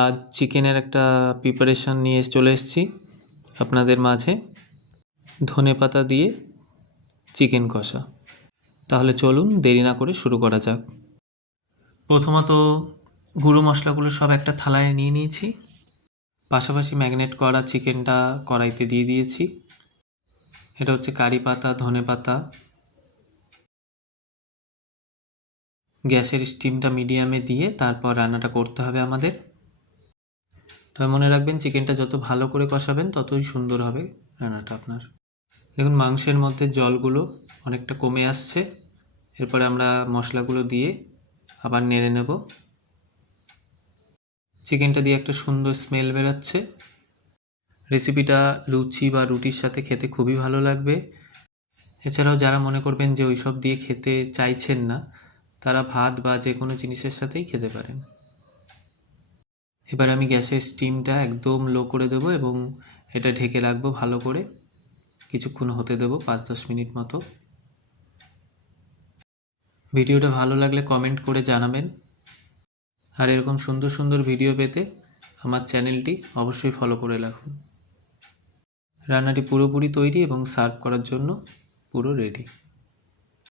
আজ চিকেনের একটা প্রিপারেশান নিয়ে চলে এসেছি আপনাদের মাঝে, ধনেপাতা দিয়ে চিকেন কষা। তাহলে চলুন দেরি না করে শুরু করা যাক। প্রথমত গুঁড়ো মশলাগুলো সব একটা থালায় নিয়ে নিয়েছি, পাশাপাশি ম্যারিনেট করা চিকেনটা কড়াইতে দিয়ে দিয়েছি। এটা হচ্ছে কারি পাতা, ধনেপাতা। গ্যাসের স্টিমটা মিডিয়ামে দিয়ে তারপর রান্নাটা করতে হবে আমাদের। তবে মনে রাখবেন, চিকেনটা যত ভালো করে কষাবেন ততই সুন্দর হবে রান্নাটা আপনার। দেখুন মাংসের মধ্যে জলগুলো অনেকটা কমে আসছে। এরপরে আমরা মশলাগুলো দিয়ে আবার নেড়ে নেব। চিকেনটা দিয়ে একটা সুন্দর স্মেল বেরোচ্ছে। রেসিপিটা লুচি বা রুটির সাথে খেতে খুবই ভালো লাগবে। এছাড়াও যারা মনে করবেন যে ওই সব দিয়ে খেতে চাইছেন না, তারা ভাত বা যে কোনো জিনিসের সাথেই খেতে পারেন। এবার আমি গ্যাসের স্টিমটা একদম লো করে দেবো এবং এটা ঢেকে রাখবো ভালো করে। কিছুক্ষণ হতে দেবো, 5-10 মিনিট মতো। ভিডিওটা ভালো লাগলে কমেন্ট করে জানাবেন। আর এরকম সুন্দর সুন্দর ভিডিও পেতে আমার চ্যানেলটি অবশ্যই ফলো করে রাখুন। রান্নাটি পুরোপুরি তৈরি এবং সার্ভ করার জন্য পুরো রেডি।